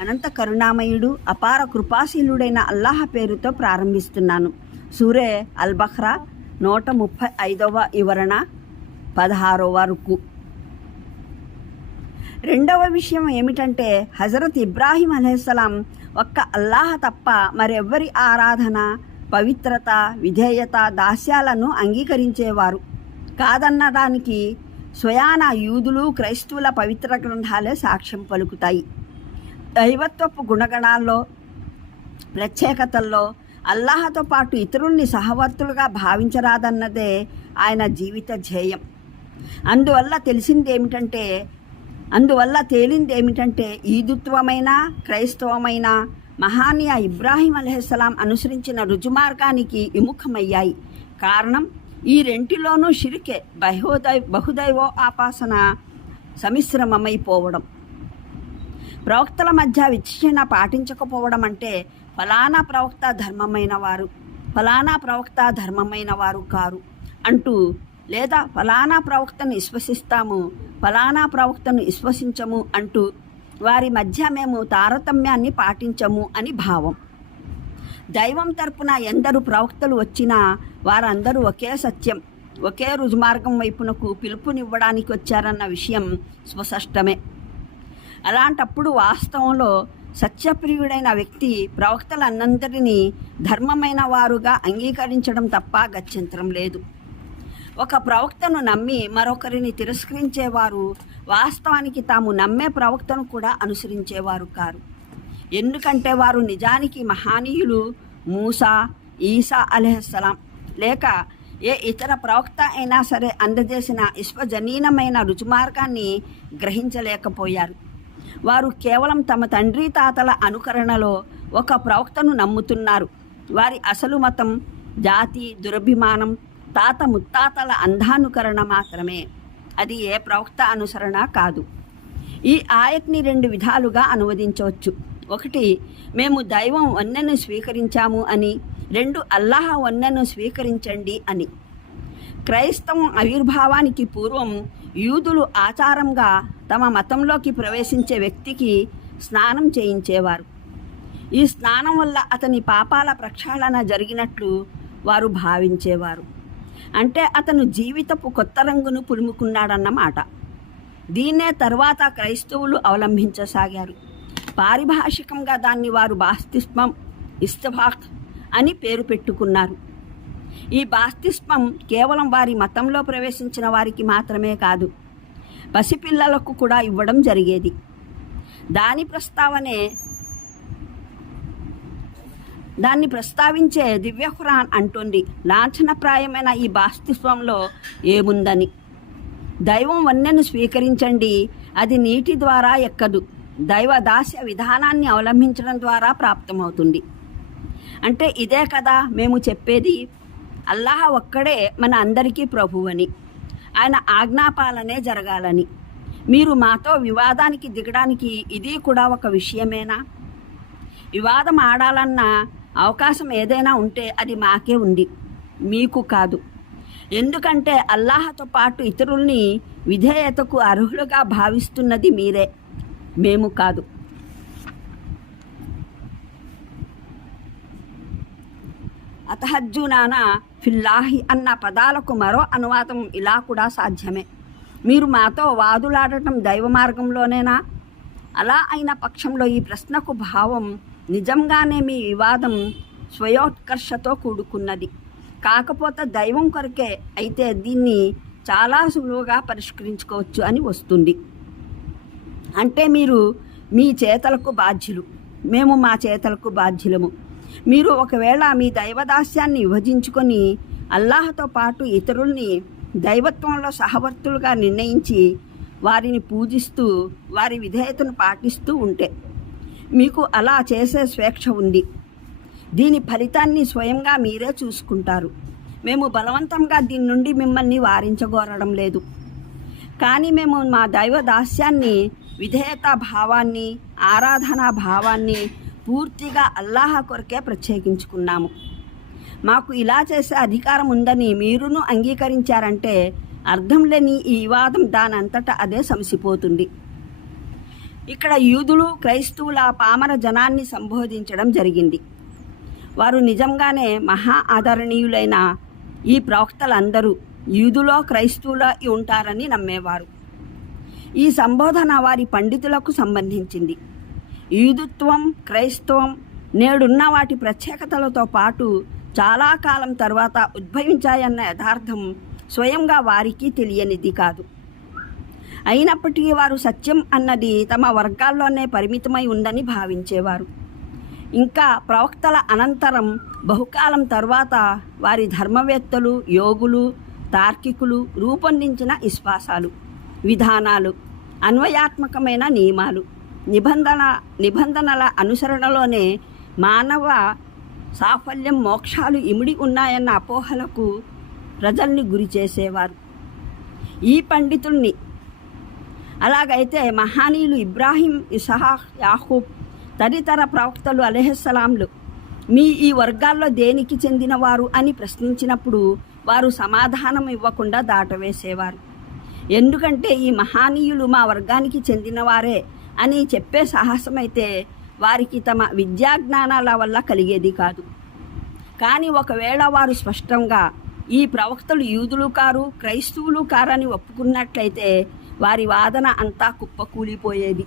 అనంత కరుణామయుడు అపార కృపాశీలుడైన అల్లాహ పేరుతో ప్రారంభిస్తున్నాను. సూరే అల్ బహ్రా నూట ముప్పై ఐదవ వివరణ పదహారవ రుకు. రెండవ విషయం ఏమిటంటే హజరత్ ఇబ్రాహీం అలైహిస్సలాం ఒక్క అల్లాహ తప్ప మరెవ్వరి ఆరాధన పవిత్రత విధేయత దాస్యాలను అంగీకరించేవారు కాదన్నడానికి స్వయాన యూదులు క్రైస్తవుల పవిత్ర గ్రంథాలే సాక్ష్యం పలుకుతాయి. దైవత్వపు గుణగణాల్లో ప్రత్యేకతల్లో అల్లాహతో పాటు ఇతరుల్ని సహవర్తులుగా భావించరాదన్నదే ఆయన జీవిత ధ్యేయం. అందువల్ల తెలిసింది ఏమిటంటే అందువల్ల తేలింది ఏమిటంటే ఈదుత్వమైన క్రైస్తవమైన మహానీయ ఇబ్రాహీం అలహస్లాం అనుసరించిన రుజుమార్గానికి విముఖమయ్యాయి. కారణం ఈ రెంటిలోనూ షిరికే బహుదై బహుదైవో ఆపాసన సమిశ్రమమైపోవడం. ప్రవక్తల మధ్య విచక్షణ పాటించకపోవడం అంటే ఫలానా ప్రవక్త ధర్మమైన వారు ఫలానా ప్రవక్త ధర్మమైన వారు కారు అంటూ లేదా ఫలానా ప్రవక్తను విశ్వసిస్తాము ఫలానా ప్రవక్తను విశ్వసించము అంటూ వారి మధ్య మేము తారతమ్యాన్ని పాటించము అని భావం. దైవం తరపున ఎందరు ప్రవక్తలు వచ్చినా వారందరూ ఒకే సత్యం ఒకే రుజుమార్గం వైపునకు పిలుపునివ్వడానికి వచ్చారన్న విషయం స్పష్టమే. అలాంటప్పుడు వాస్తవంలో సత్యప్రియుడైన వ్యక్తి ప్రవక్తలందరినీ ధర్మమైన వారుగా అంగీకరించడం తప్ప గత్యంతరం లేదు. ఒక ప్రవక్తను నమ్మి మరొకరిని తిరస్కరించేవారు వాస్తవానికి తాము నమ్మే ప్రవక్తను కూడా అనుసరించేవారు కారు. ఎందుకంటే వారు నిజానికి మహానీయులు మూసా ఈసా అలెహస్సలాం. లేక ఏ ఇతర ప్రవక్త అయినా సరే అందజేసిన విశ్వజనీనమైన రుచిమార్గాన్ని గ్రహించలేకపోయారు. వారు కేవలం తమ తండ్రి తాతల అనుకరణలో ఒక ప్రవక్తను నమ్ముతున్నారు. వారి అసలు మతం జాతి దురభిమానం తాత ముత్తాతల అంధానుకరణ మాత్రమే. అది ఏ ప్రవక్త అనుసరణ కాదు. ఈ ఆయత్ని రెండు విధాలుగా అనువదించవచ్చు. ఒకటి మేము దైవం వన్నెను స్వీకరించాము అని రెండు అల్లాహ వన్నెను స్వీకరించండి అని. క్రైస్తవం ఆవిర్భావానికి పూర్వం యూదులు ఆచారంగా తమ మతంలోకి ప్రవేశించే వ్యక్తికి స్నానం చేయించేవారు. ఈ స్నానం వల్ల అతని పాపాల ప్రక్షాళన జరిగినట్లు వారు భావించేవారు. అంటే అతను జీవితపు కొత్త రంగును పులుముకున్నాడన్నమాట దీన్నే తర్వాత క్రైస్తవులు అవలంబించసాగారు. పారిభాషికంగా దాన్ని వారు బాస్తిస్మం ఇస్తభాక్ అని పేరు పెట్టుకున్నారు. ఈ బాస్తిష్పం కేవలం వారి మతంలో ప్రవేశించిన వారికి మాత్రమే కాదు పసిపిల్లలకు కూడా ఇవ్వడం జరిగేది. దాని ప్రస్తావనే దాన్ని ప్రస్తావించే దివ్యహురాన్ అంటుంది లాంఛనప్రాయమైన ఈ బాస్తిత్వంలో ఏముందని. దైవం వన్నెను స్వీకరించండి అది నీటి ద్వారా ఎక్కదు. దైవ దాస్య విధానాన్ని అవలంబించడం ద్వారా ప్రాప్తమవుతుంది. అంటే ఇదే కదా మేము చెప్పేది అల్లాహ ఒక్కడే మన అందరికీ ప్రభువని. ఆయన ఆజ్ఞాపాలనే జరగాలని. మీరు మాతో వివాదానికి దిగడానికి ఇది కూడా ఒక విషయమేనా? వివాదం ఆడాలన్న అవకాశం ఏదైనా ఉంటే అది మాకే ఉంది. మీకు కాదు. ఎందుకంటే అల్లాహతో పాటు ఇతరుల్ని విధేయతకు అర్హులుగా భావిస్తున్నది మీరే. మేము కాదు. అతహజ్జునానా ఫిల్లాహి అన్న పదాలకు మరో అనువాదం ఇలా కూడా సాధ్యమే. మీరు మాతో వాదులాడటం దైవ మార్గంలోనేనా? అలా అయిన పక్షంలో ఈ ప్రశ్నకు భావం నిజంగానే మీ వివాదం స్వయోత్కర్షతో కూడుకున్నది. కాకపోతే దైవం కొరకే అయితే దీన్ని చాలా సులువుగా పరిష్కరించుకోవచ్చు అని వస్తుంది. అంటే మీరు మీ చేతలకు బాధ్యులు. మేము మా చేతలకు బాధ్యులము. మీరు ఒకవేళ మీ దైవదాస్యాన్ని విభజించుకొని అల్లాహతో పాటు ఇతరుల్ని దైవత్వంలో సహవర్తులుగా నిర్ణయించి వారిని పూజిస్తూ వారి విధేయతను పాటిస్తూ ఉంటే మీకు అలా చేసే స్వేచ్ఛ ఉంది. దీని ఫలితాన్ని స్వయంగా మీరే చూసుకుంటారు. మేము బలవంతంగా దీని నుండి మిమ్మల్ని వారించగోరడం లేదు. కానీ మేము మా దైవ దాస్యాన్ని విధేయతా భావాన్ని ఆరాధనా భావాన్ని పూర్తిగా అల్లాహ కొరకే ప్రత్యేకించుకున్నాము. మాకు ఇలా చేసే అధికారం ఉందని మీరును అంగీకరించారంటే అర్థం లేని ఈ వివాదం దానంతటా అదే సమసిపోతుంది. ఇక్కడ యూదులు క్రైస్తవుల పామర జనాన్ని సంబోధించడం జరిగింది. వారు నిజంగానే మహా ఆదరణీయులైన ఈ ప్రవక్తలందరూ యూదులో క్రైస్తవులో ఉంటారని నమ్మేవారు. ఈ సంబోధన వారి పండితులకు సంబంధించింది. యూదుత్వం క్రైస్తవం నేడున్న వాటి ప్రత్యేకతలతో పాటు చాలా కాలం తర్వాత ఉద్భవించాయన్న యథార్థం స్వయంగా వారికి తెలియనిది కాదు. అయినప్పటికీ వారు సత్యం అన్నది తమ వర్గాల్లోనే పరిమితమై ఉందని భావించేవారు. ఇంకా ప్రవక్తల అనంతరం బహుకాలం తర్వాత వారి ధర్మవేత్తలు యోగులు తార్కికులు రూపొందించిన విశ్వాసాలు విధానాలు అన్వయాత్మకమైన నియమాలు నిబంధన నిబంధనల అనుసరణలోనే మానవ సాఫల్యం మోక్షాలు ఇమిడి ఉన్నాయన్న అపోహలకు ప్రజల్ని గురి చేసేవారు. ఈ పండితుల్ని అలాగైతే మహానీయులు ఇబ్రాహీం ఇసహాక్ యాహూబ్ తదితర ప్రవక్తలు అలెహస్సలాంలు మీ ఈ వర్గాల్లో దేనికి చెందినవారు అని ప్రశ్నించినప్పుడు వారు సమాధానం ఇవ్వకుండా దాటవేసేవారు. ఎందుకంటే ఈ మహానీయులు మా వర్గానికి చెందినవారే అని చెప్పే సాహసమైతే వారికి తమ విద్యాజ్ఞానాల వల్ల కలిగేది కాదు. కానీ ఒకవేళ వారు స్పష్టంగా ఈ ప్రవక్తలు యూదులు కారు క్రైస్తవులు కారని ఒప్పుకున్నట్లయితే వారి వాదన అంతా కుప్పకూలిపోయేది.